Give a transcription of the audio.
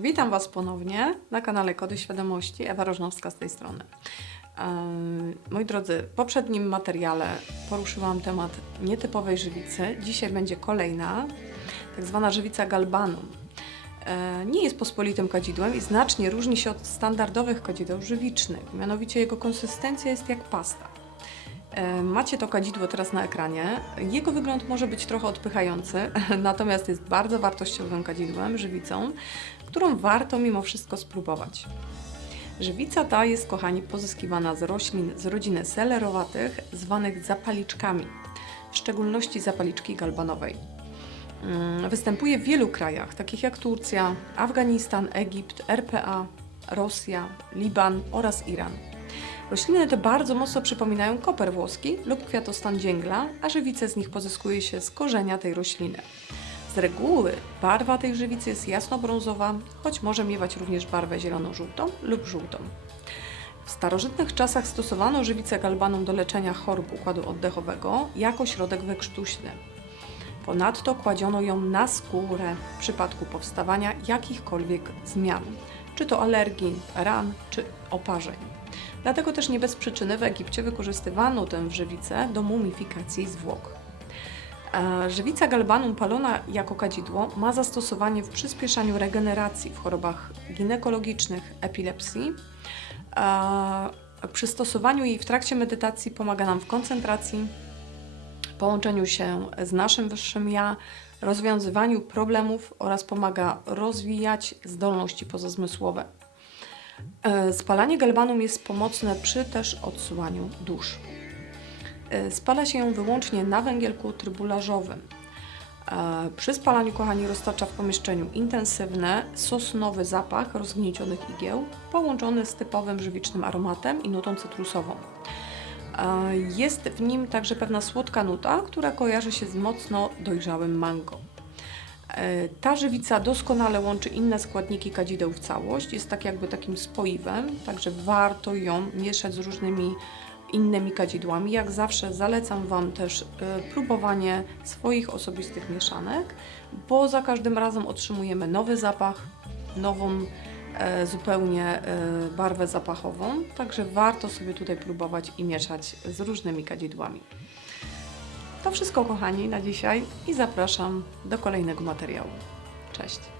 Witam Was ponownie na kanale Kody Świadomości. Ewa Rożnowska z tej strony. Ehm, Moi drodzy, w poprzednim materiale poruszyłam temat nietypowej żywicy. Dzisiaj będzie kolejna, tak zwana żywica galbanum. E, Nie jest pospolitym kadzidłem i znacznie różni się od standardowych kadzideł żywicznych. Mianowicie jego konsystencja jest jak pasta. E, Macie to kadzidło teraz na ekranie. Jego wygląd może być trochę odpychający, natomiast jest bardzo wartościowym kadzidłem, żywicą, którą warto mimo wszystko spróbować. Żywica ta jest, kochani, pozyskiwana z roślin z rodziny selerowatych, zwanych zapaliczkami, w szczególności zapaliczki galbanowej. Mm, Występuje w wielu krajach, takich jak Turcja, Afganistan, Egipt, RPA, Rosja, Liban oraz Iran. Rośliny te bardzo mocno przypominają koper włoski lub kwiatostan dzięgla, a żywice z nich pozyskuje się z korzenia tej rośliny. Z reguły barwa tej żywicy jest jasno-brązowa, choć może miewać również barwę zielono-żółtą lub żółtą. W starożytnych czasach stosowano żywicę galbaną do leczenia chorób układu oddechowego jako środek wykrztuśny. Ponadto kładziono ją na skórę w przypadku powstawania jakichkolwiek zmian, czy to alergii, ran, czy oparzeń. Dlatego też nie bez przyczyny w Egipcie wykorzystywano tę żywicę do mumifikacji zwłok. Żywica galbanum palona jako kadzidło ma zastosowanie w przyspieszaniu regeneracji w chorobach ginekologicznych, epilepsji. Przy stosowaniu jej w trakcie medytacji pomaga nam w koncentracji, połączeniu się z naszym wyższym ja, rozwiązywaniu problemów oraz pomaga rozwijać zdolności pozazmysłowe. E, Spalanie galbanum jest pomocne przy też odsuwaniu dusz. E, Spala się ją wyłącznie na węgielku trybularzowym. E, Przy spalaniu, kochani, roztacza w pomieszczeniu intensywny, sosnowy zapach rozgniecionych igieł, połączony z typowym żywicznym aromatem i nutą cytrusową. Jest w nim także pewna słodka nuta, która kojarzy się z mocno dojrzałym mango. E, Ta żywica doskonale łączy inne składniki kadzideł w całość, jest tak jakby takim spoiwem, także warto ją mieszać z różnymi innymi kadzidłami. Jak zawsze zalecam Wam też e, próbowanie swoich osobistych mieszanek, bo za każdym razem otrzymujemy nowy zapach, nową e, zupełnie barwę zapachową, także warto sobie tutaj próbować i mieszać z różnymi kadzidłami. To wszystko, kochani, na dzisiaj i zapraszam do kolejnego materiału. Cześć!